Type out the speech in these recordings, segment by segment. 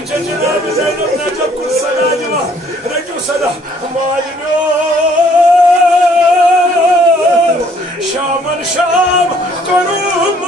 جناب زينب نجب كل صلاة جوا رجو صلاة مالنا شام الشام قروم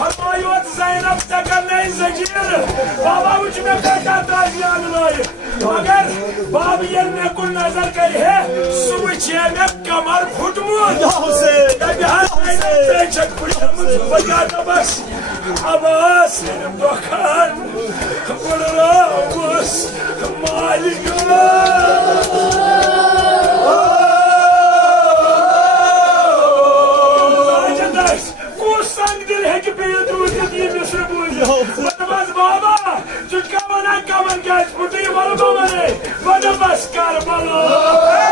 फरमायोत ज़ैनब तकर नहीं ज़कीर बाबा मुझ में कहता ताजियान लाये मगर बाब ये में कुल नजर कर है सुबह में कमर फुटमुन पेचक पुशमुन बजाना बस आवाज बखान बुलरामुस मालिक Baba, just come on and come and get put you on the money. What the best Carbalo?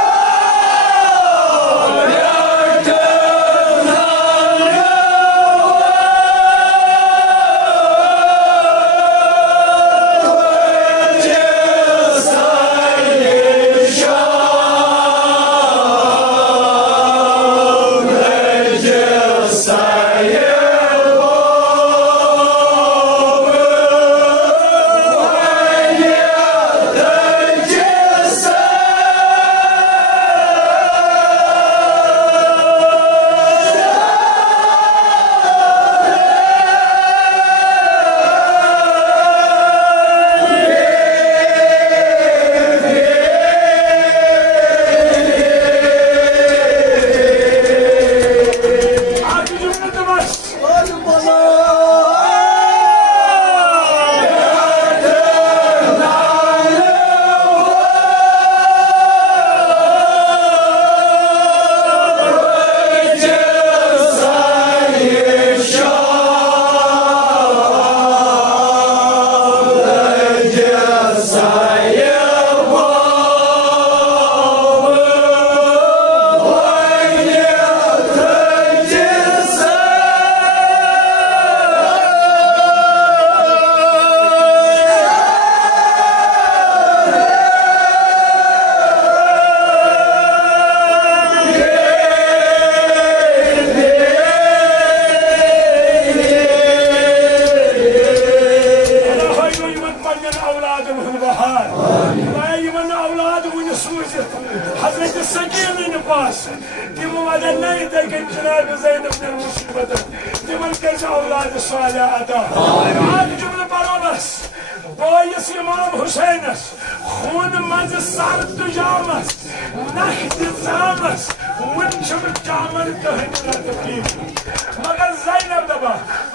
मगर ज़ैनब दबा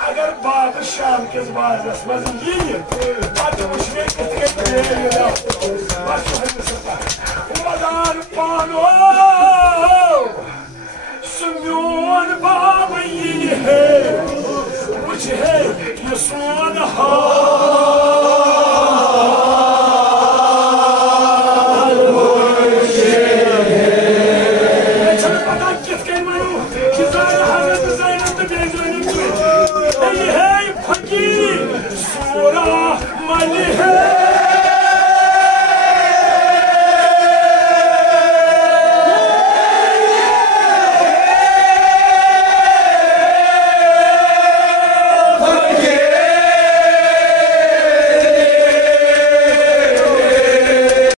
अगर बाप शाम के बाज़स मज़ ये बात मुश्किल कितने मदान पानो सुम्योन बाप ये है मुझे है ये सोन Hey, Paki, Sura, Mali, hey.